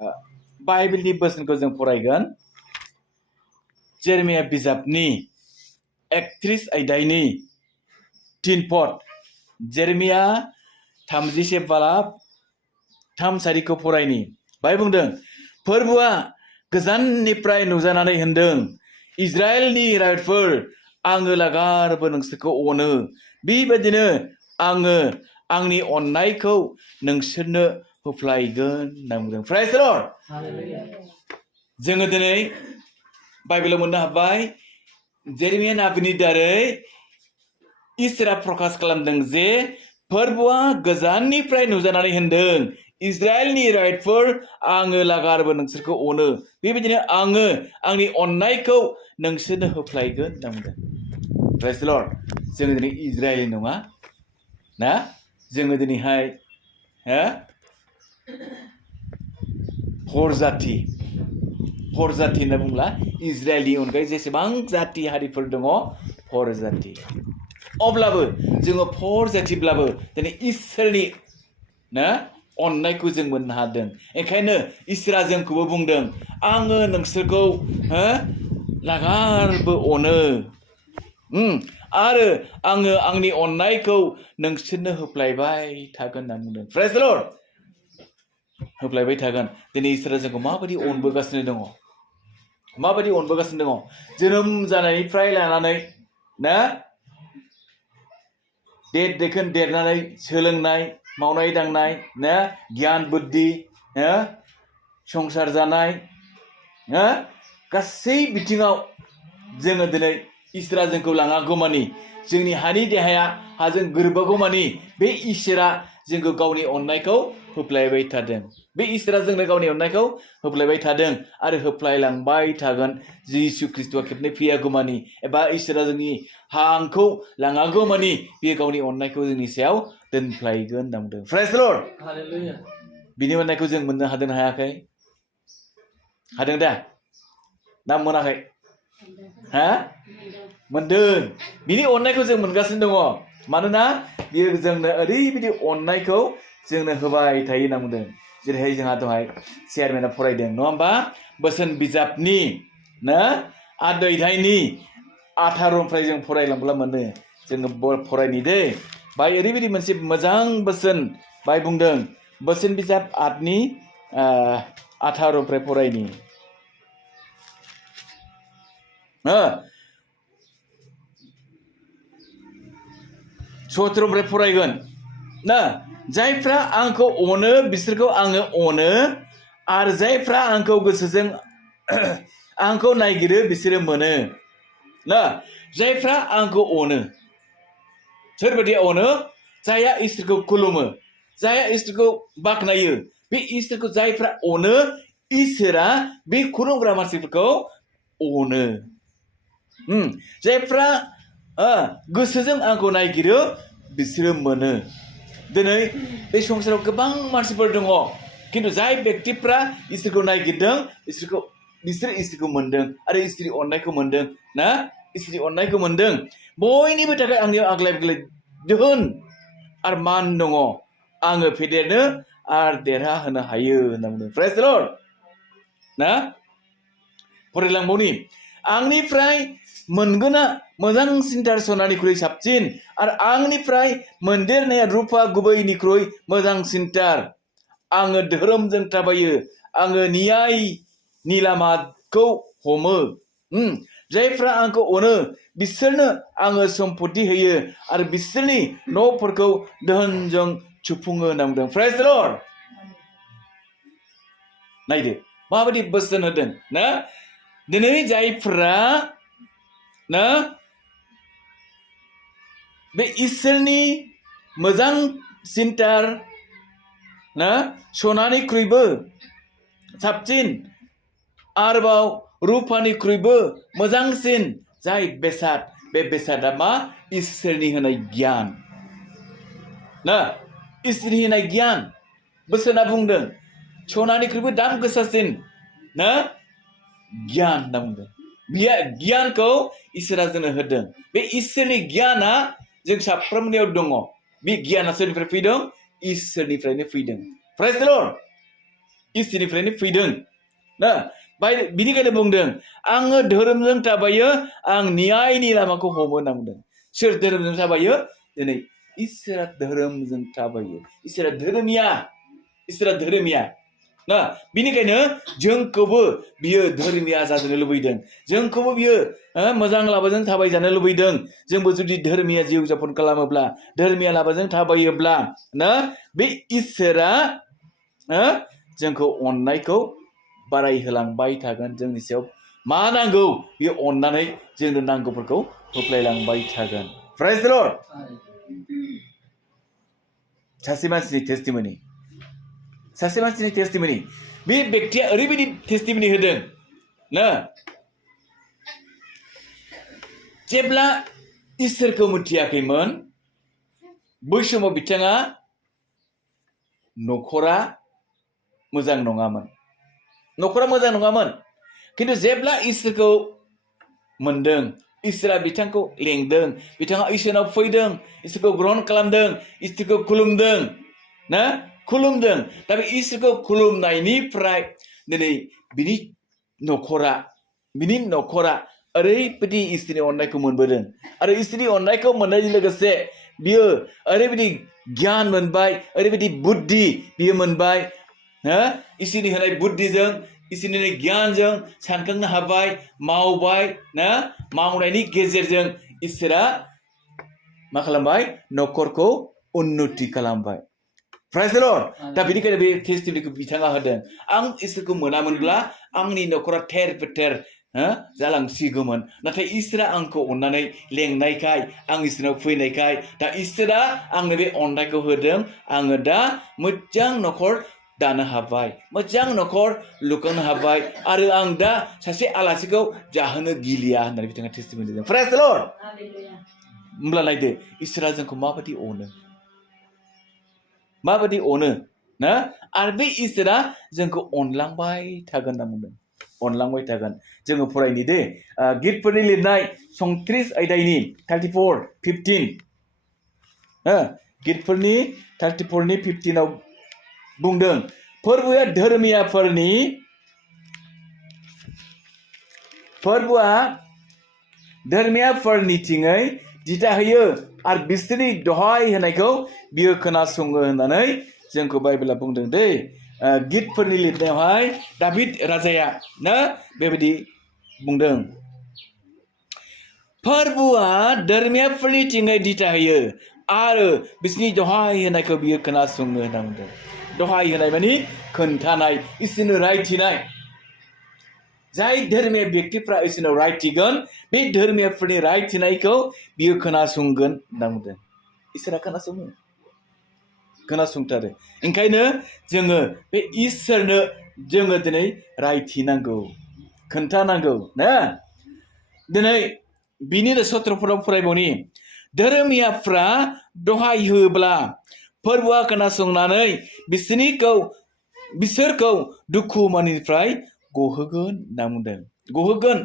बाइबेलनि बोसोनखौ जों फरायगोन जेरेमिया बिजाबनि 31 आयदानि 3 पद जेरेमिया 31 बालाब 3 सारिखौ फरायनि बाय बुंदों फोरबोआ गोजाननिफ्राय नुजानानै होनदों इजराइलनि रायजोफोर आङो लागारबो नोंसोरखौ अनो बेबायदिनो आङो आंनि अननायखौ नोंसोरनो होफ्लायगोन होनना बुंदों प्राइज द लर्ड जोङो दिनै बाइबेलाव मोननो हाबाय जेरेमिया नाबिनि दारै इसोरा प्रकाश खालामदों जे फोरबोआ गोजाननिफ्राय नुजानानै होनदों इजराइलनि रायजोफोर आङो लागारबो नोंसोरखौ अनो बेबायदिनो आङो आंनि अननायखौ नोंसोरनो होफ्लायगोन होनना बुंदों प्राइज द लर्ड जोङो दिनै इजराइल नङा ना जोङो दिनैहाय हर जाति होनना बुंब्ला इजराइलनि अनगायै जेसेबां जाति हारिफोर दङ हर जाति अब्लाबो जोङो हर जातिब्लाबो दिनै इसोरनि ना अननायखौ जों मोननो हादों ओंखायनो इसोरा जोंखौबो बुंदों आङो नोंसोरखौ लागारबो अनो आरो आङो आंनि अननायखौ नोंसोरनो होफ्लायबाय थागोन होनना बुंदों प्रेज द लर्ड होफ्लायबाय थागोन दिनै इसोरा जोंखौ माबायदि अनबोगासिनो दङ माबायदि अनबोगासिनो दङ जोनोम जानायनिफ्राय लानानै ना देखोन देरनानै सोलोंनाय मावनाय दांनाय ना गियान बुद्धि संसार जानाय गासै बिथिङाव जोङो दिनै इसोरा जोंखौ लाङागौमानि जोंनि हानि देहाया हाजों गोरोबागौमानि बे इसोरा जोंखौ गावनि अननायखौ होफ्लायबाय थादों बे इसोरा जोंनो गावनि अननायखौ होफ्लायबाय थादों आरो होफ्लायलांबाय थागोन जिसु ख्रिस्ट'आ खेबनै फैयागौमानि एबा इसोरा जोंनि हांखौ लाङागौमानि बे गावनि अननायखौ जोंनि सायाव दोनफ्लायगोन होनना बुंदों प्रेज द लर्ड हालेलुया बिनि अननायखौ जों मोननो हादों ना हायाखै हादों दा ना मोनाखै मोनदों बिनि अननायखौ जों मोनगासिनो दङ मानोना बियो जोंनो ओरैबायदि अननायखौ जोंनो होबाय थायो होनना बुंदों जेरैहाय जोंहा दहाय चेयारमेना फरायदों नङा होमबा बोसोन बिजाबनि ना अध्यायनि 18निफ्राय जों फरायलांब्ला मोनो जोङो फरायनि दै बाय ओरैबायदि मोनसे मोजां बोसोन बाय बुंदों बोसोन बिजाब 8नि 18निफ्राय फरायनि 17निफ्राय फरायगोन ना जायफ्रा आंखौ अनो बिसोरखौ आङो अनो आरो जायफ्रा आंखौ गोसोजों आंखौ नायगिरो बिसोरो मोनो ना जायफ्रा आंखौ अनो सोरबायदि अनो जायहा इसोरखौ खुलुमो जायहा इसोरखौ बाख्नायो बे इसोरखौ जायफ्रा अनो इसोरा बे खुलुमग्रा मानसिफोरखौ अनो जायफ्रा गोसोजों आंखौ नायगिरो बिसोरो मोनो दिनै बे संसाराव गोबां मानसिफोर दङ खिन्थु जाय व्यक्तिफ्रा इसोरखौ नायगिरदों बिसोर इसोरखौ मोनदों आरो इसोरनि अननायखौ मोनदों ना इसोरनि अननायखौ मोनदों बयनिबो थाखाय आंनियाव आग्लाय बिग्लाय दोहोन आरो मान दङ आङो फेदेरनो आरो देरहाहोनो हायो होनना बुंदों प्रेज द लर्ड ना फरायलांबावनि आंनिफ्राय मोनगोना मोजांसिनथार सनानिख्रुइ साबसिन आरो आंनिफ्राय मोनदेरनाया रुपा गुबैनिख्रुइ मोजांसिनथार आङो धोरोमजों थाबायो आङो न्यायनि लामाखौ हमो जायफ्रा आंखौ अनो बिसोरनो आङो सम्पति होयो आरो बिसोरनि न'फोरखौ धोनजों सुफुङो होनना बुंदों प्रेज द लर्ड नायदो माबायदि बोसोन होदों ना दिनै जायफ्रा ना बे इसोरनि मोजांसिनथार ना सनानिख्रुइबो साबसिन आरोबाव रुपानिख्रुइबो मोजांसिन जाय बेसाद बे बेसादा मा इसोरनि होनाय गियान ना इसोरनि होनाय गियान बोसोना बुंदों सनानिख्रुइबो दाम गोसासिन ना गियान होनना बुंदों गियानखौ इसोरा जोंनो होदों बे इसोरनि गियाना जों साफ्रोमनियाव दङ बे गियाना सोरनिफ्राय फैदों इसोरनिफ्रायनो फैदों प्रेज द लर्ड इसोरनिफ्रायनो फैदों ना बिनिखायनो बुंदों आङो धोरोमजों थाबायो आं न्यायनि लामाखौ हमो होनना बुंदों सोर धोरोमजों थाबायो दिनै इसोरा धोरोमजों थाबायो इसोरा धोरोमिया ना बिनिखायनो जोंखौबो बियो धोरोमिया जाजानो लुबैदों जोंखौबो बियो मोजां लामाजों थाबायजानो लुबैदों जोंबो जुदि धोरोमिया जिउ जापन खालामोब्ला धोरोमिया लामाजों थाबायोब्ला ना बे इसोरा जोंखौ अननायखौ बारायहोलांबाय थागोन जोंनि सायाव मा नांगौ बियो अननानै जोंनो नांगौफोरखौ होफ्लायलांबाय थागोन प्रेज द लर्ड सासे मानसिनि टेस्टिमनि बे व्यक्तिया ओरैबायदि टेस्टिमनि होदों ना जेब्ला इसोरखौ मिथियाखैमोन बै समाव बिथाङा न'खरा मोजां नङामोन खिन्थु जेब्ला इसोरखौ मोनदों इसोरा बिथांखौ लेंदों बिथाङा इसोरनाव फैदों इसोरखौ ग्रहण खालामदों इसोरखौ खुलुमदों दा बे इसोरखौ खुलुमनायनिफ्राय दिनै बिनि न'खरा ओरैबायदि इसोरनि अननायखौ मोनबोदों आरो इसोरनि अननायखौ मोननायजों लोगोसे बियो ओरैबायदि गियान मोनबाय ओरैबायदि बुद्धि बियो मोनबाय इसोरनि होनाय बुद्धिजों इसोरनि गियानजों सानखांनो हाबाय मावबाय मावनायनि गेजेरजों इसोरा मा खालामबाय न'खरखौ उन्नति खालामबाय प्रेज द लर्ड दा बिनिखायनो बे टेस्टिमनिखौ बिथाङा होदों आं इसोरखौ मोनामोनब्ला आंनि न'खरा थेर बेथेर जालांसिगौमोन नाथाय इसोरा आंखौ अननानै लेंनायखाय आं इसोरनाव फैनायखाय दा इसोरा आंनो बे अननायखौ होदों आङो दा मोजां न'खर दानो हाबाय मोजां न'खर लुखांनो हाबाय आरो आं दा सासे आलासिखौ जाहोनो गिलिया होननानै बिथाङा टेस्टिमनि होदों प्रेज द लर्ड होमब्ला नायदो इसोरा जोंखौ माबायदि अनो ना आरो बे इसोरा जोंखौ अनलांबाय थागोन होनना बुंदों अनलांबाय थागोन जोङो फरायनि दे गितफोरनि लिरनाय 33 आयदानि 34:15 गितफोरनि 34:15 आव बुंदों फोरबोआ धर्मियाफोरनिथिङै दिथा होयो आरो बिसोरनि दहाय होनायखौ बियो खोनासङो होननानै जोंखौ बाइबेला बुंदों दै गितफोरनि लिरनायावहाय दाभिद राजाया बेबायदि बुंदों फोरबोआ धर्मियाफोरनिथिङै दिथा होयो आरो बिसोरनि दहाय होनायखौ बियो खोनासङो होनना बुंदों दहाय होनाय माने खोन्थानाय इसोरनो रायथिनाय जाय धर्मिया व्यक्तिफ्रा इसोरनाव रायथिगोन बे धर्मियाफोरनि रायथिनायखौ बियो खोनासंगोन होनना बुंदों इसोरा खोनासंथारो ओंखायनो जोङो बे इसोरनो जोङो दिनै रायथिनांगौ खोन्थानांगौ ना दिनै बिनिनो सत्रफोराव फरायबावनि धोरोमियाफ्रा दहाय होब्ला फोरबोआ खोनासंनानै बिसोरखौ दुखु मानिनिफ्राय गहोगोन होनना बुंदों गहोगोन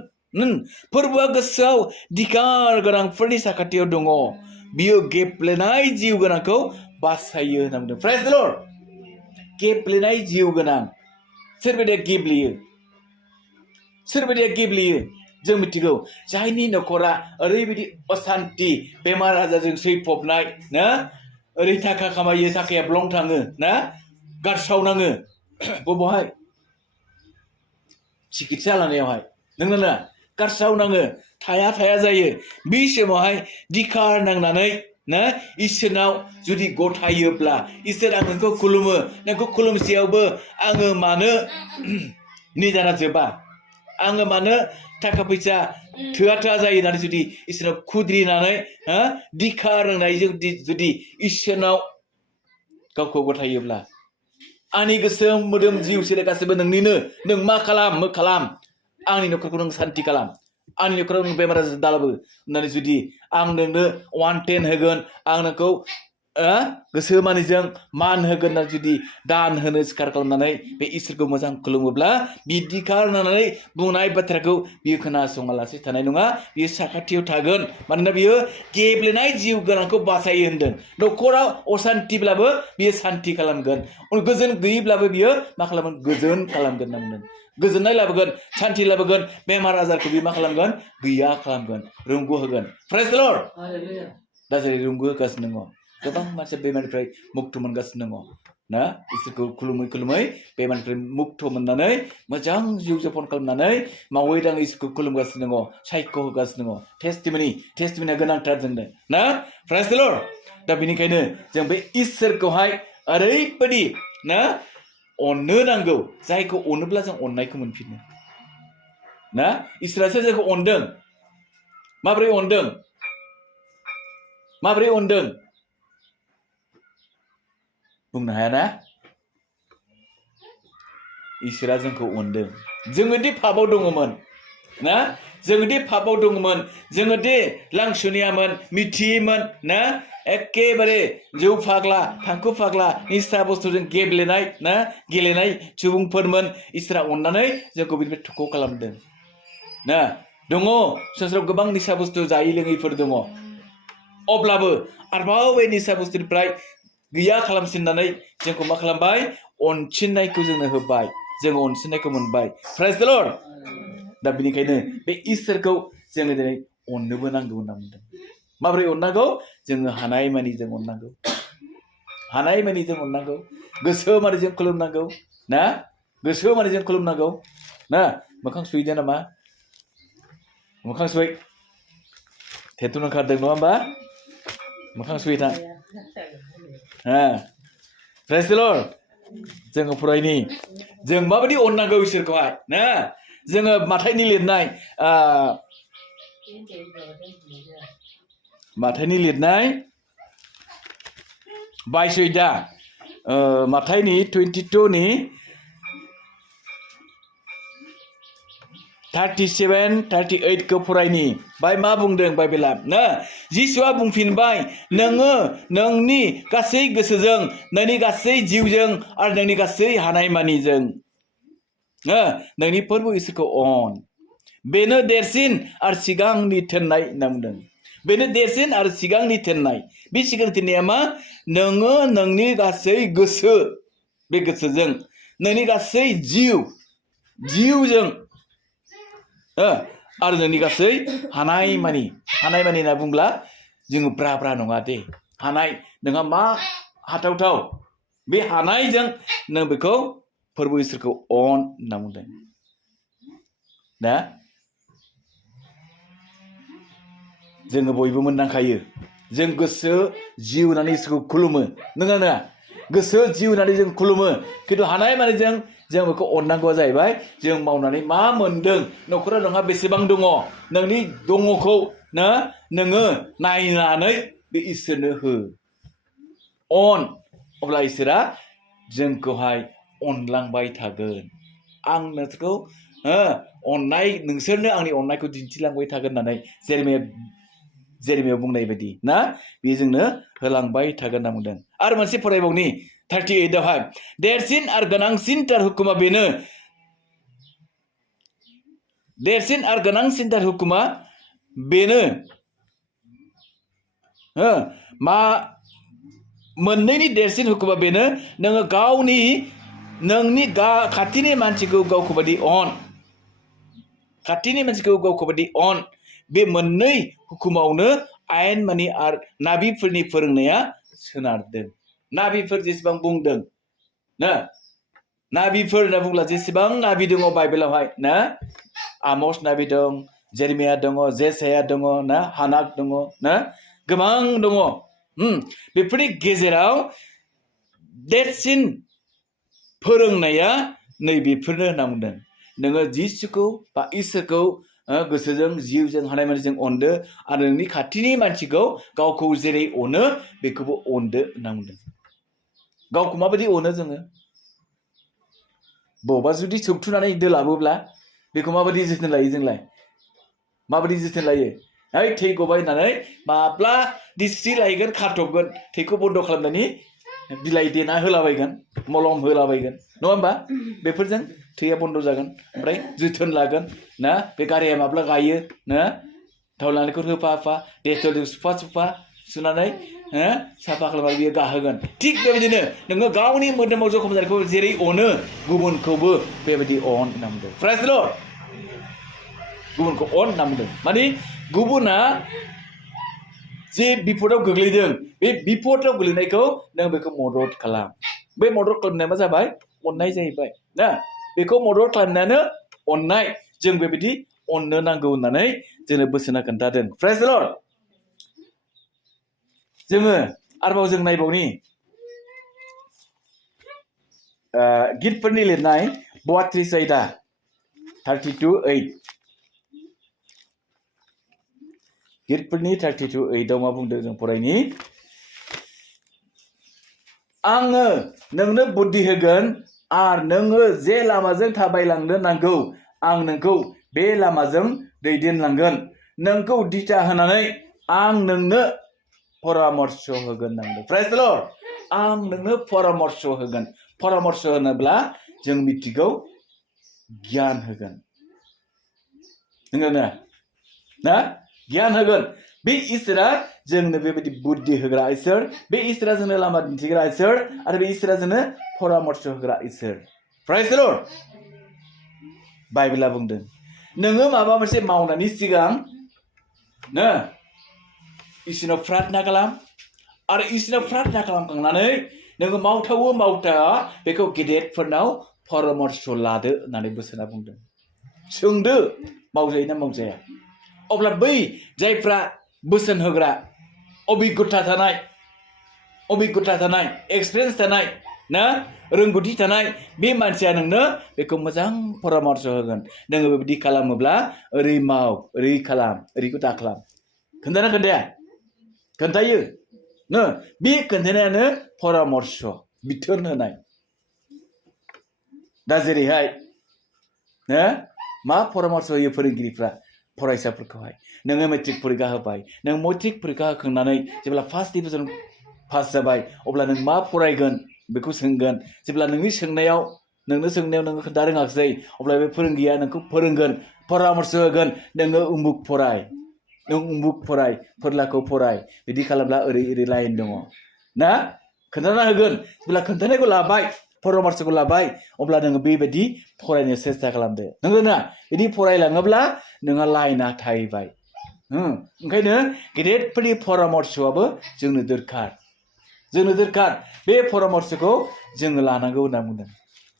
फोरबोआ गोसोआव दिखार गोनांफोरनि साखाथियाव दङ बियो गेब्लेनाय जिउ गोनांखौ बासायो होनना बुंदों प्रेज द लर्ड गेब्लेनाय जिउ गोनां सोरबायदिया गेब्लेयो जों मिथिगौ जायनि न'खरा ओरैबायदि असान्ति बेमार आजारजों सैफबनाय ना ओरै थाखा खामायो थाखाया ब्लं थाङो ना गारस्रावनाङो बबेहाय चिकित्सा लानायावहाय नोंना गारस्रावनाङो थाया जायो बे समावहाय दिखार नांनानै ना इसोरनाव जुदि गथायोब्ला इसोर आं नोंखौ खुलुमो नोंखौ खुलुमसेयावबो आङो मानो निदाना जोबा आङो मानो थाखा फैसा थोआ जायो होननानै जुदि इसोरनाव खुद्रिनानै दिखार नांनायजों जुदि इसोरनाव गावखौ गथायोब्ला आंनि गोसो मोदोम जिउ सोलेर गासैबो नोंनिनो नों मा खालाम आंनि न'खरखौ नों सान्ति खालाम आंनि न'खराव नों बेमार आजार दालाबो होननानै जुदि आं नोंनो 110 होगोन आं नोंखौ गोसो मानिजों मान होगोन ना जुदि दान होनो सिखार खालामनानै बे इसोरखौ मोजां खुलुमोब्ला बिदिखा होननानै बुंनाय बाथ्राखौ बियो खोनासङालासे थानाय नङा बियो साखाथियाव थागोन मानोना बियो गेब्लेनाय जिउ गोनांखौ बासायो होनदों न'खराव असान्थिब्लाबो बियो सान्थि खालामगोन गोजोन गैयैब्लाबो बियो मा खालामगोन गोजोन खालामगोन होनना बुंदों गोजोननाय लाबोगोन सान्थि लाबोगोन बेमार आजारखौ बियो मा खालामगोन गैया खालामगोन रोंगौ होगोन प्रेज द लर्ड दा जेरै रोंगौ होगासिनो दङ गोबां मानसिया बेमारनिफ्राय मुक्त मोनगासिनो दङ ना इसोरखौ खुलुमै खुलुमै बेमारनिफ्राय मुक्त मोननानै मोजां जिउ जापन खालामनानै मावै दाङै इसोरखौ खुलुमगासिनो दङ सायख' होगासिनो दङ टेस्टिमनिया गोनांथार जोंनो ना प्रेज द लर्ड दा बेनिखायनो जों बे इसोरखौहाय ओरैबायदि ना अननो नांगौ जायखौ अनोब्ला जों अननायखौ मोनफिनो ना इसोरासो जोंखौ अनदों माबोरै अनदों बुंनो हायाना इसोरा जोंखौ अनदों जोङो दि पापाव दङमोन ना जोङो दि पापाव दङमोन जोङो दि लांसुनियामोन मिथियोमोन ना एखेबारे जौ फाग्ला थांखु फाग्ला निसा बुस्थुजों गेलेनाय सुबुंफोरमोन इसोरा अननानै जोंखौ बिनिफ्राय थुख' खालामदों ना दङ संसाराव गोबां निसा बुस्थु जायै लोङैफोर दङ अब्लाबो आरोबाव बे निसा बुस्थुनिफ्राय गैया खालामसिननानै जोंखौ मा खालामबाय अनसिननायखौ जोंनो होबाय जों अनसिननायखौ मोनबाय प्रेज द लर्ड दा बेनिखायनो बे इसोरखौ जोङो दिनै अननोबो नांगौ होनना बुंदों माबोरै अननांगौ जोङो हानायमानि जों अननांगौ गोसो मानि जों खुलुमनांगौ ना गोसो मानि जों खुलुमनांगौ ना मोखां सुहैदो नामा मोखां सुहै थेथुन ओंखारदों नङा होमबा मोखां सुहैथां प्रेज द लर्ड जोङो फरायनि जों माबायदि अननांगौ इसोरखौहाय ना जोङो माथाइनि लिरनाय बाइसयदा माथाइनि 22 नि 37-38 खौ फरायनि बाय मा बुंदों बाइबेला ना जिसुआ बुंफिनबाय नोङो नोंनि गासै गोसोजों नोंनि गासै जिउजों आरो नोंनि गासै हानायमानिजों नोंनि फोरबो इसोरखौ अन बेनो देरसिन आरो सिगांनि थोननाय होनना बुंदों बेनो देरसिन आरो सिगांनि थोननाय बे सिगांनि थोननाया मा नोङो नोंनि गासै गोसो बे गोसोजों नोंनि गासै जिउजों आरो नोंनि गासै हानायमानि होनना बुंब्ला जोङो ब्रा नङा दे हानाय नोंहा मा हाथावथाव बे हानायजों नों बेखौ फोरबो इसोरखौ अन होनना बुंदों दा जोङो बयबो मोनदांखायो जों गोसो जिउ होननानै इसोरखौ खुलुमो नङा गोसो जिउ होननानै जों खुलुमो खिन्थु हानायमानि जों बेखौ अननांगौआ जाहैबाय जों मावनानै मा मोनदों न'खराव नोंहा बेसेबां दङ नोंनि दङखौ नोङो नायनानै बे इसोरनो हो अन अब्ला इसोरा जोंखौहाय अनलांबाय थागोन आं नोंसोरखौ अननाय नोंसोरनो आंनि अननायखौ दिन्थिलांबाय थागोन होननानै जेरेमियाव बुंनाय बायदि ना बे जोंनो होलांबाय थागोन होनना बुंदों आरो मोनसे फरायबावनि 38 आवहाय देरसिन आरो गोनांसिनथार हुकुमा बेनो मा मोननैनि देरसिन हुकुमा बेनो नोङो नोंनि खाथिनि मानसिखौ गावखौ बायदि अन बे मोननै हुकुमावनो आयेन मानि आरो नाबिफोरनि फोरोंनाया सोनारदों नाबिफोर जेसेबां बुंदों ना नाबिफोर होनना बुंब्ला जेसेबां नाबि दङ बाइबेलावहाय ना आमस नाबि दं जेरेमिया दङ जेसाया दङ ना हानाक दङ ना गोबां दङ बेफोरनि गेजेराव देरसिन फोरोंनाया नैबेफोरनो होनना बुंदों नोङो जिसुखौ बा इसोरखौ गोसोजों जिउजों हानायमानिजों अनदो आरो नोंनि खाथिनि मानसिखौ गावखौ जेरै अनो बेखौबो अनदो होनना बुंदों गावखौ माबायदि अनो जोङो बबेबा जुदि सौथुनानै दोलाबोब्ला बेखौ माबायदि जोथोन लायो जोंलाय माबायदि जोथोन लायो ओइ थै गबाय होननानै माब्ला दिस्ट्रि लायगोन खाथबगोन थैखौ बन्द' खालामनायनि बिलाइ देना होलाबायगोन मलम होलाबायगोन नङा होमबा बेफोरजों थैया बन्द' जागोन ओमफ्राय जोथोन लागोन ना बे गाराया माब्ला गायो ना थाव लानायखौ होफा डेटलजों सुफा सुनानै साफा खालामनानै बियो गाहोगोन थिग बेबायदिनो नोङो गावनि मोदोमाव जखम जानायखौ जेरै अनो गुबुनखौबो बेबायदि अन होनना बुंदों प्रेज द लर्ड गुबुनखौ अन होनना बुंदों माने गुबुना जे बिपदआव गोग्लैदों बे बिपदआव गोग्लैनायखौ नों बेखौ मदद खालाम बे मदद खालामनाया मा जाबाय अननाय जाहैबाय ना बेखौ मदद खालामनायानो अननाय जों बेबायदि अननो नांगौ होननानै जोंनो बोसोना खोन्थादों प्रेज द लर्ड जोङो आरोबाव जों नायबावनि गितफोरनि लिरनाय 32 आयदा 32:8 गितफोरनि 32:8 मा बुंदों जों फरायनि आङो नोंनो बुद्धि होगोन आरो नोङो जे लामाजों थाबायलांनो नांगौ आं नोंखौ बे लामाजों दैदेनलांगोन नोंखौ दिथा होनानै आं नोंनो परामर्श होगोन नांगौ प्रेज द लर्ड आं नोंनो परामर्श होगोन परामर्श होनोब्ला जों मिथिगौ गियान होगोन नोङो ना गियान होगोन बे इसोरा जोंनो बेबायदि बुद्धि होग्रा इसोर बे इसोरा जोंनो लामा दिन्थिग्रा इसोर आरो बे इसोरा जोंनो परामर्श होग्रा इसोर प्रेज द लर्ड बाइबेला बुंदों नोङो माबा मोनसे मावनायनि सिगां ना इसोरनाव प्रार्थना खालाम आरो इसोरनाव प्रार्थना खालामखांनानै नोङो मावथावा बेखौ गेदेरफोरनाव परामर्श लादो होननानै बोसोना बुंदों सोंदो मावजायो ना मावजाया अब्ला बै जायफ्रा बोसोन होग्रा अबिगथा थानाय एक्सपिरियेन्स थानाय ना रोंगौथि थानाय बे मानसिया नोंनो बेखौ मोजां परामर्श होगोन नोङो बेबायदि खालामोब्ला ओरै माव ओरै खालाम ओरैखौ दा खालाम खोन्थाना खोन्थाया खोन्थायो नो बे खोन्थानायानो परामर्श बिथोन होनाय दा जेरैहाय मा परामर्श होयो फोरोंगिरिफ्रा फरायसाफोरखौहाय नोङो मेट्रिक परीक्षा होबाय नों मेट्रिक परीक्षा होखांनानै जेब्ला फार्स्ट डिभिजन पास जाबाय अब्ला नों मा फरायगोन बेखौ सोंगोन जेब्ला नोंनि सोंनायाव नोङो खोन्था रोङाखिसै अब्ला बे फोरोंगिरिया नोंखौ फोरोंगोन परामर्श होगोन नोङो उमुक फराय नों उमुक फराय फोरलाखौ फराय बिदि खालामब्ला ओरै लाइन दङ ना खोन्थाना होगोन जेब्ला खोन्थानायखौ लाबाय परामर्शखौ लाबाय अब्ला नोङो बेबायदि फरायनो सेस्था खालामदो नंगौ ना बिदि फरायलाङोब्ला नोंहा लाइना थाहैबाय ओंखायनो गेदेरफोरनि परामर्शआबो जोंनो दरखार बे परामर्शखौ जोङो लानांगौ होनना बुंदों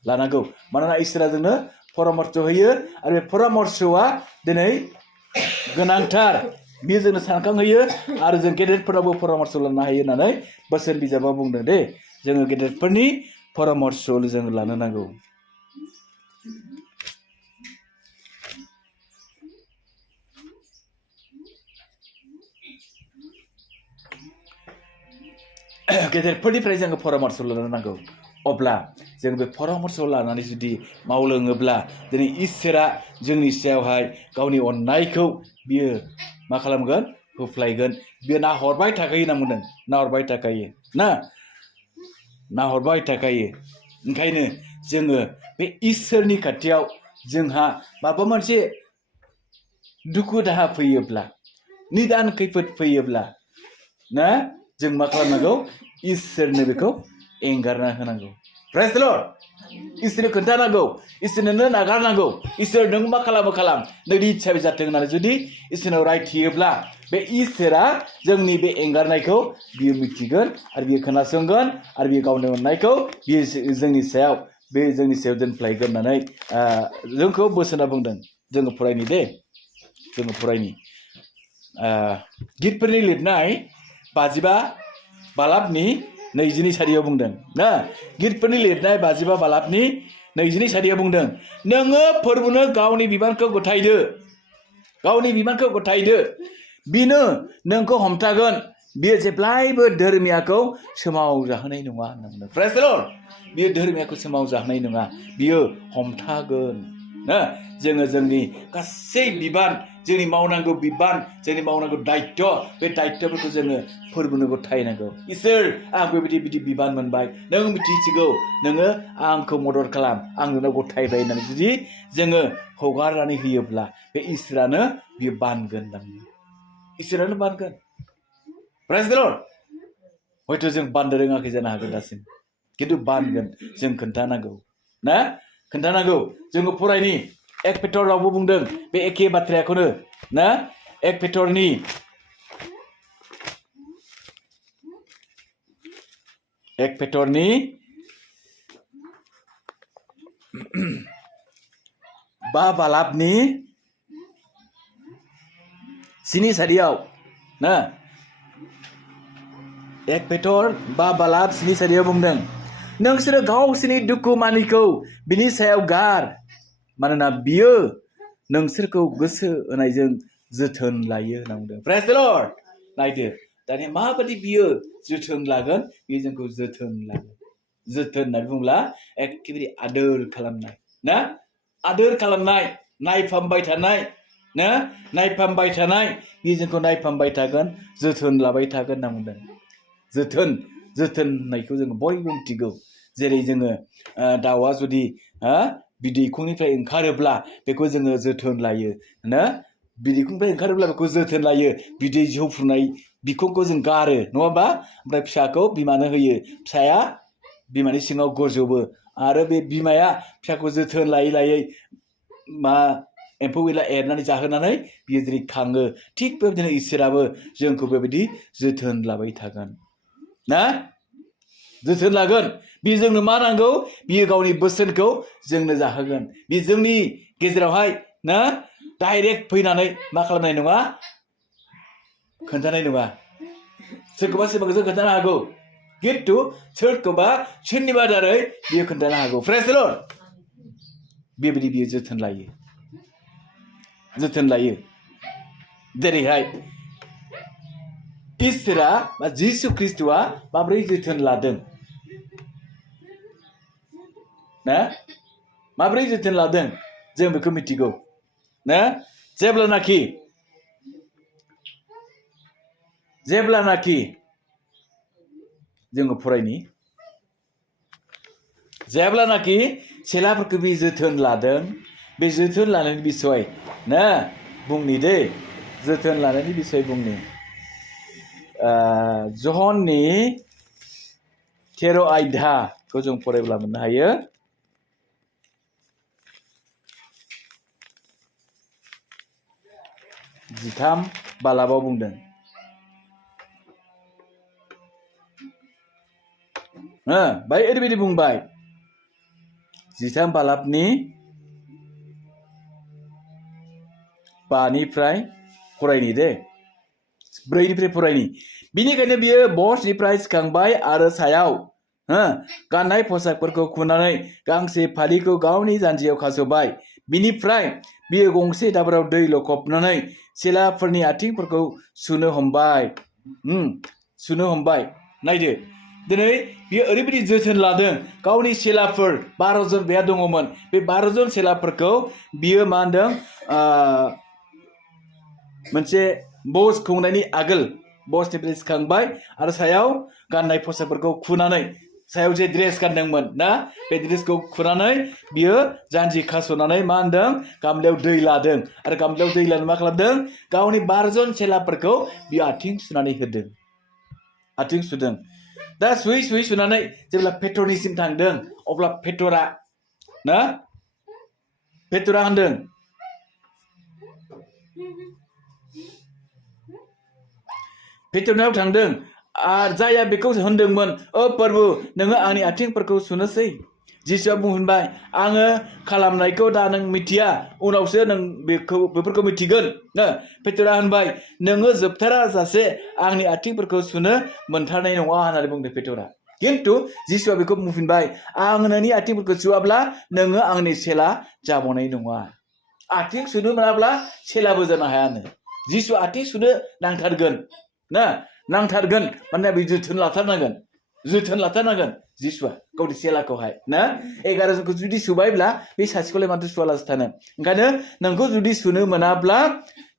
लानांगौ मानोना इसोरा जोंनो परामर्श होयो आरो बे परामर्शआ दिनै गोनांथार बियो जोंनो सानखांहोयो आरो जों गेदेरफोराबो परामर्श लानो हायो होननानै बोसोन बिजाबाव बुंदों दे जोङो गेदेरफोरनि परामर्श जों लानो नांगौ गेदेरफोरनिफ्राय जोङो परामर्श लानो नांगौ अब्ला जों बे परामर्श लानानै जुदि मावलाङोब्ला दिनै इसोरा जोंनि सायावहाय गावनि अननायखौ बियो मा खालामगोन होफ्लायगोन बियो नाहरबाय थाखायो होनना बुंदों नाहरबाय थाखायो ओंखायनो जोङो बे इसोरनि खाथियाव जोंहा माबा मोनसे दुखु दाहा फैयोब्ला निदान खैफोद फैयोब्ला ना जों मा खालामनांगौ इसोरनो बेखौ एंगारना होनांगौ प्रेज द लर्ड इसोरनो खोन्थानांगौ इसोरनो नागारनांगौ इसोर नों मा खालाम नोंनि इच्छा जाथों होननानै जुदि इसोरनाव रायथियोब्ला बे इसोरा जोंनि बे एंगारनायखौ बियो मिथिगोन आरो बियो खोनासंगोन आरो बियो गावनि अननायखौ बियो जोंनि सायाव दोनफ्लायगोन होननानै जोंखौ बोसोना बुंदों जोङो फरायनि गितफोरनि लिरनाय 55 बालाबनि 22 सारियाव बुंदों ना गितफोरनि लिरनाय 55 बालाबनि 22 सारियाव बुंदों नोङो फोरबोनो गावनि बिबानखौ गथायदो बिनो नोंखौ हमथागोन बियो जेब्लायबो धोरोमियाखौ सोमावजाहोनाय नङा होनना बुंदों प्रेज द लर्ड बियो धोरोमियाखौ सोमावजाहोनाय नङा बियो हमथागोन ना जोङो जोंनि गासै बिबान जोंनि मावनांगौ बिबान जोंनि मावनांगौ दायित्व बे दायित्वफोरखौ जोङो फोरबोनो गथायनांगौ इसोर आं बेबायदि बिदि बिबान मोनबाय नों मिथिसिगौ नोङो आंखौ मदद खालाम आं नोंनाव गथायबाय होननानै जुदि जोङो हगारनानै होयोब्ला बे इसोरानो बियो बानगोन इसोरानो बानगोन प्रेज द लर्ड हयथ' जों बाननो रोङाखै जानो हागौ दासिम खिन्थु बानगोन जों खोन्थानांगौ ना खोन्थानांगौ जोङो फरायनि 1 पेटरावबो बुंदों बे एखे बाथ्राखौनो ना 1 पेटरनि बा बालाबनि 7 सारियाव ना 1 पेटर 5 बालाब 7 सारियाव बुंदों नोंसोरो गावसोरनि दुखु मानिखौ बिनि सायाव गार मानोना बियो नोंसोरखौ गोसो होनायजों जोथोन लायो होनना बुंदों प्रेज द लर्ड नायदो दानिया माबायदि बियो जोथोन लागोन बियो जोंखौ जोथोन लागोन जोथोन होननानै बुंब्ला एखेबारे आदोर खालामनाय ना आदोर खालामनाय नायफामबाय थानाय ना नायफामबाय थानाय बियो जोंखौ नायफामबाय थागोन जोथोन लाबाय थागोन होनना बुंदों जोथोन होननायखौ जोङो बयबो मिथिगौ जेरै जोङो दाउआ जुदि बिदैखंनिफ्राय ओंखारोब्ला बेखौ जोङो जोथोन लायो ना बिदैखंनिफ्राय ओंखारोब्ला बेखौ जोथोन लायो बिदै जौफुनाय बिखंखौ जों गारो नङा होमबा ओमफ्राय फिसाखौ बिमानो होयो फिसाया बिमानि सिङाव गजबो आरो बे बिमाया फिसाखौ जोथोन लायै एम्फौ एनला एरनानै जाहोनानै बियो जेरै खाङो थिग बेबायदिनो इसोराबो जोंखौ बेबायदि जोथोन लाबाय थागोन ना जोथोन लागोन बि जोंनो मा नांगौ बियो गावनि बोसोनखौ जोंनो जाहोगोन बि जोंनि गेजेरावहाय ना डाइरेक्ट फैनानै मा खालामनाय नङा खोन्थानाय नङा सोरखौबा जों खोन्थानो हागौ खिन्थु सोरखौबा सोरनिबा दारै बियो खोन्थानो हागौ प्रेज द लर्ड बेबायदि बियो जोथोन लायो जेरैहाय इसोरा बा जिसु ख्रिस्ट'आ माब्रै जोथोन लादों ना माब्रै जोथोन लादों जों बेखौ मिथिगौ ना जेब्लानाखि जोङो फरायनि जेब्लानाखि सेलाफोरखौ बे जोथोन लादों बे जोथोन लानायनि बिसय ना बुंनि दे जोथोन लानायनि बिसय बुंनि जहननि 13 आयदाखौ जों फरायब्ला मोननो हायो जिथाम बालाबाव बुंदों बाय ओरैबायदि बुंबाय 13 बालाबनि 5निफ्राय फरायनि दे 4निफ्राय फरायनि बिनिखायनो बियो बसनिफ्राय सिखांबाय आरो सायाव गाननाय पसाकफोरखौ खुनानै गांसे फालिखौ गावनि जानजियाव खास'बाय बिनिफ्राय बियो गंसे दाबोराव दै लखबनानै सेलाफोरनि आथिंफोरखौ सुनो हमबाय नायदो दिनै बियो ओरैबायदि जोथोन लादों गावनि सेलाफोर 12 जन बेहा दङमोन बे 12 जन सेलाफोरखौ बियो मा होनदों मोनसे बस खुंनायनि आगोल बसनिफ्राय सिखांबाय आरो सायाव गाननाय पसाकफोरखौ खुनानै सायाव जे ड्रेस गानदोंमोन ना बे ड्रेसखौ खुनानै बियो जानजि खास'नानै मा होनदों गामलायाव दै लादों आरो गामलायाव दै लानानै मा खालामदों गावनि 12 जन सेलाफोरखौ बियो आथिं सुनानै होदों आथिं सुदों दा सुयै सुनानै जेब्ला पेटरनिसिम थांदों अब्ला पेटरा होनदों पेटरनाव थांदों आरो जाया बेखौ होनदोंमोन प्रभु नोङो आंनि आथिंफोरखौ सुनोसै जिसुआ बुंबाय आङो खालामनायखौ दा नों मिथिया उनावसो नों बेफोरखौ मिथिगोन पेटरा होनबाय नोङो जोबथारा जासे आंनि आथिंफोरखौ सुनो मोनथारनाय नङा होननानै बुंदों पेटरा खिन्थु जिसुआ बेखौ बुंफिनबाय आं नोंनि आथिंफोरखौ सुवाब्ला नोङो आंनि सेला जाबावनाय नङा आथिं सुनो मोनाब्ला सेलाबो जानो हायानो जिसु आथिं सुनो नांथारगोन नांथारगोन मानोना बे जोथोन लाथारनांगोन जिसुआ गावनि सेलाखौहाय ना 11 जनखौ जुदि सुबायब्ला बे सासेखौलाय माथो सुवालासे थानो ओंखायनो नोंखौ जुदि सुनो मोनाब्ला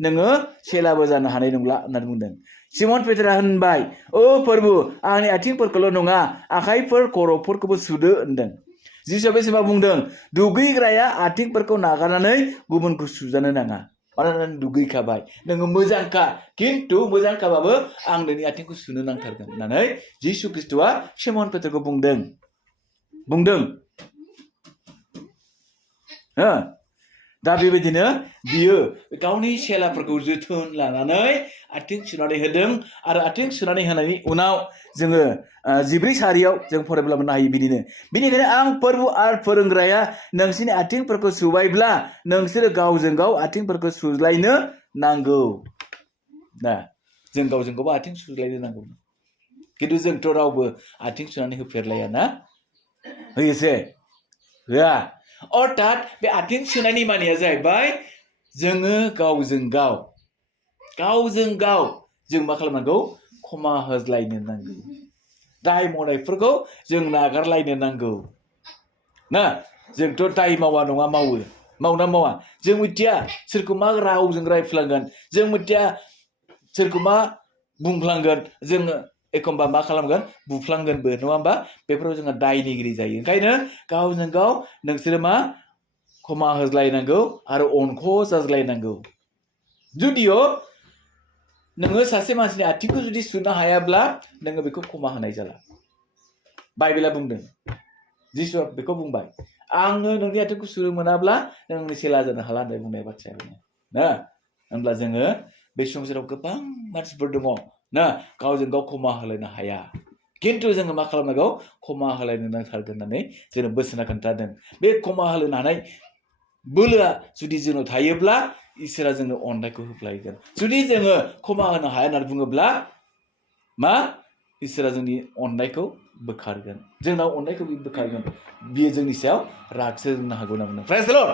नोङो सेलाबो जानो हानाय नंला होननानै बुंदों सिमन पेट्रा होनबाय ओ प्रभु आंनि आथिंफोरखौल' नङा आखाइफोर खर'फोरखौबो सुदो होनदों जिसुआ बे समाव बुंदों दुगैग्राया आथिंफोरखौ नागारनानै गुबुनखौ सुजानो नाङा मानोना दुगैखाबाय नोङो मोजांखा खिन्थु मोजांखाबाबो आं नोंनि आथिंखौ सुनो नांथारगोन होननानै जिसु ख्रिस्ट'आ सिमन पेट्रखौ बुंदों दा बेबायदिनो बियो गावनि सेलाफोरखौ जोथोन लानानै आथिं सुनानै होदों आरो आथिं सुनानै होनायनि उनाव जोङो 14 सारियाव जों फरायब्ला मोननो हायो बिनिखायनो आं प्रभु आरो फोरोंग्राया नोंसिनि आथिंफोरखौ सुबायब्ला नोंसोरो गावजों गाव आथिंफोरखौ सुज्लायनो नांगौ ना जों गावजों गाव आथिं सुज्लायनो नांगौ खिन्थु जोंथ' रावबो आथिं सुनानै होफेरलाया ना होयोसे होआ अर्थात बे आथिं सुनायनि मानिया जाहैबाय जोङो गावजों गाव जों मा खालामनांगौ क्षमा होज्लायनो नांगौ दाय मावनायफोरखौ जों नागारलायनो नांगौ ना जोंथ' दाय मावा नङा मावना मावा जों मिथिया सोरखौ मा रावजों रायफ्लांगोन जों मिथिया सोरखौ मा बुंफ्लांगोन जोङो एखमबा मा खालामगोन बुफ्लांगोनबो नङा होमबा बेफोराव जोङो दायनिगिरि जायो ओंखायनो गावजों गाव नोंसोरो मा क्षमा होज्लायनांगौ आरो अनख'जाज्लायनांगौ जुदिअ नोङो सासे मानसिनि आथिंखौ जुदि सुनो हायाब्ला नोङो बेखौ क्षमा होनाय जाला बाइबेला बुंदों जिसुआ बेखौ बुंबाय आङो नोंनि आथिंखौ सुनो मोनाब्ला नोंनि सेला जानो हाला होननाय बुंनाय बाथ्राया ना होनब्ला जोङो बे संसाराव गोबां मानसिफोर दङ ना गावजों गाव क्षमा होलायनो हाया खिन्थु जोङो मा खालामनांगौ क्षमा होलायनो नांथारगोन होननानै जोंनो बोसोना खोन्थादों बे क्षमा होलायनो हानाय बोलोआ जुदि जोंनाव थायोब्ला इसोरा जोंनो अननायखौ होफ्लायगोन जुदि जोङो क्षमा होनो हाया होननानै बुङोब्ला मा इसोरा जोंनि अननायखौ बोखारगोन जोंनाव अननायखौ बोखारगोन बियो जोंनि सायाव रागसो जोंनो हागौ ना बुंदों प्रेज द लर्ड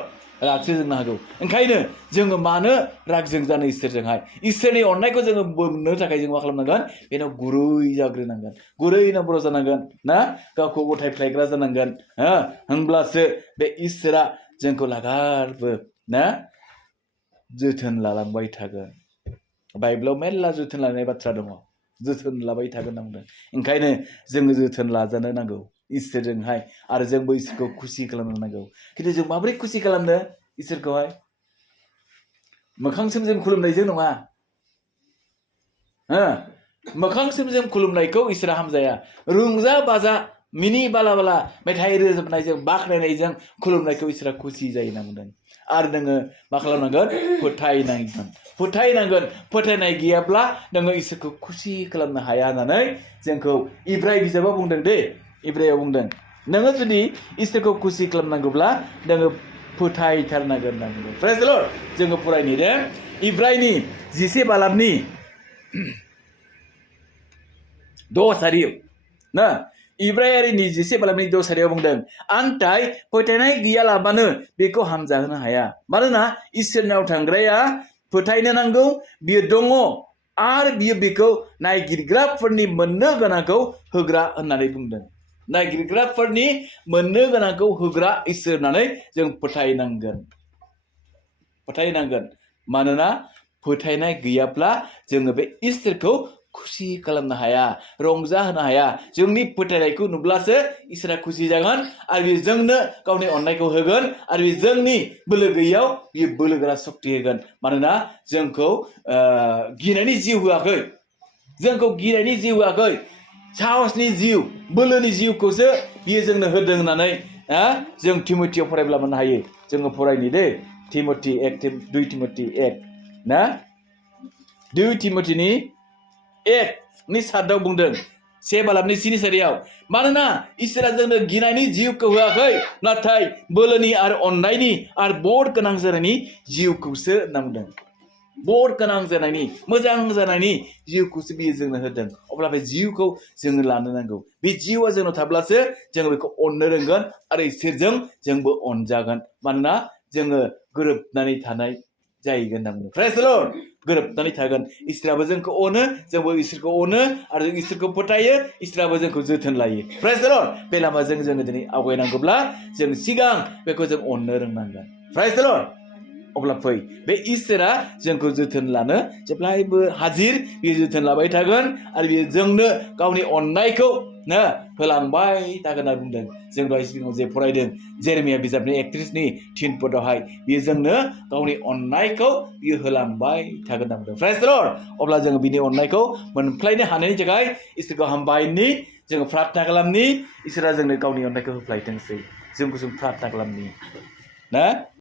रागसो जोंनो हागौ ओंखायनो जोङो मानो रागजों जानो इसोरजोंहाय इसोरनि अननायखौ जोङो मोननो थाखाय जों मा खालामनांगोन बेनाव गुरै जाग्रोनांगोन गुरै नम्र जानांगोन ना गावखौ गथायफ्लायग्रा जानांगोन होनब्लासो बे इसोरा जोंखौ लागारबो ना जोथोन लालांबाय थागोन बाइबेलाव मेरला जोथोन लानाय बाथ्रा दङ जोथोन लाबाय थागोन होनना बुंदों ओंखायनो जोङो जोथोन लाजानो नांगौ इसोरजोंहाय आरो जोंबो इसोरखौ खुसि खालामनो नांगौ खिन्थु जों माबोरै खुसि खालामनो इसोरखौहाय मोखांसिम जों खुलुमनायजों नङा मोखांसिम जों खुलुमनायखौ इसोरा हामजाया रंजा बाजा मिनि बाला बाला मेथाइ रोजाबनायजों बाख्नायनायजों खुलुमनायखौ इसोरा खुसि जायो होनना बुंदों आरो नोङो मा खालामनांगोन फोथायनांगोन फोथायनाय गैयाब्ला नोङो इसोरखौ खुसि खालामनो हाया होननानै जोंखौ इब्राय बिजाबाव बुंदों दे इब्रायाव बुंदों नोङो जुदि इसोरखौ खुसि खालामनांगौब्ला नोङो फोथायथारनांगोन होनना बुंदों प्रेज द लर्ड जोङो फरायनि दे इब्रायनि 10 बालाबनि 6 सारियाव ना इब्रायारिनि 10 बालाबनि 6 सारियाव बुंदों आन्थाय फोथायनाय गैयालाबानो बेखौ हामजाहोनो हाया मानोना इसोरनाव थांग्राया फोथायनो नांगौ बियो दङ आरो बियो बेखौ नायगिरग्राफोरनि मोननो गोनांखौ होग्रा होननानै बुंदों नायगिरग्राफोरनि मोननो गोनांखौ होग्रा इसोर होननानै जों फोथायनांगोन मानोना फोथायनाय गैयाब्ला जोङो बे इसोरखौ खुसि खालामनो हाया रंजा होनो हाया जोंनि फोथायनायखौ नुब्लासो इसोरा खुसि जागोन आरो बे जोंनो गावनि अननायखौ होगोन आरो बे जोंनि बोलो गैयैयाव बियो बोलोगोरा शक्ति होगोन मानोना जोंखौ गिनायनि जिउ होआखै साहसनि जिउ बोलोनि जिउखौसो बियो जोंनो होदों होननानै जों थिमथियाव फरायब्ला मोननो हायो जोङो फरायनि दे 2 थिमथि 1 ना 2 थिमथिनि 1 7 बुंदों 1 बालाबनि 10 सारियाव मानोना इसोरा जोंनो गिनायनि जिउखौ होआखै नाथाय बोलोनि आरो अननायनि आरो बद गोनां जानायनि जिउखौसो होनना बुंदों बद गोनां जानायनि मोजां जानायनि जिउखौसो बियो जोंनो होदों अब्ला बे जिउखौ जोङो लानो नांगौ बे जिउआ जोंनाव थाब्लासो जोङो बेखौ अननो रोंगोन आरो इसोरजों जोंबो अनजागोन मानोना जोङो गोरोबनानै थानाय जाहैगोन होनना बुंदों प्रेज द लर्ड गोरोबनानै थागोन इसोराबो जोंखौ अनो जोंबो इसोरखौ अनो आरो जों इसोरखौ फोथायो इसोराबो जोंखौ जोथोन लायो प्रेज द लर्ड बे लामाजों जोङो दिनै आवगायनांगौब्ला जों सिगां बेखौ जों अननो रोंनांगोन प्रेज द लर्ड अब्ला फै बे इसोरा जोंखौ जोथोन लानो जेब्लायबो हाजिर बियो जोथोन लाबाय थागोन आरो बियो जोंनो गावनि अननायखौ ना होलांबाय थागोन होनना बुंदों जों दहाय सिगाङाव जे फरायदों जेरेमिया बिजाबनि 31नि 3 पदआवहाय बियो जोंनो गावनि अननायखौ बियो होलांबाय थागोन होनना बुंदों प्रेज द लर्ड अब्ला जोङो बिनि अननायखौ मोनफ्लायनो हानायनि थाखाय इसोरखौ हामबायनि जोङो प्रार्थना खालामनि इसोरा जोंनो गावनि अननायखौ होफ्लायथोंसै जों प्रार्थना खालामनि ना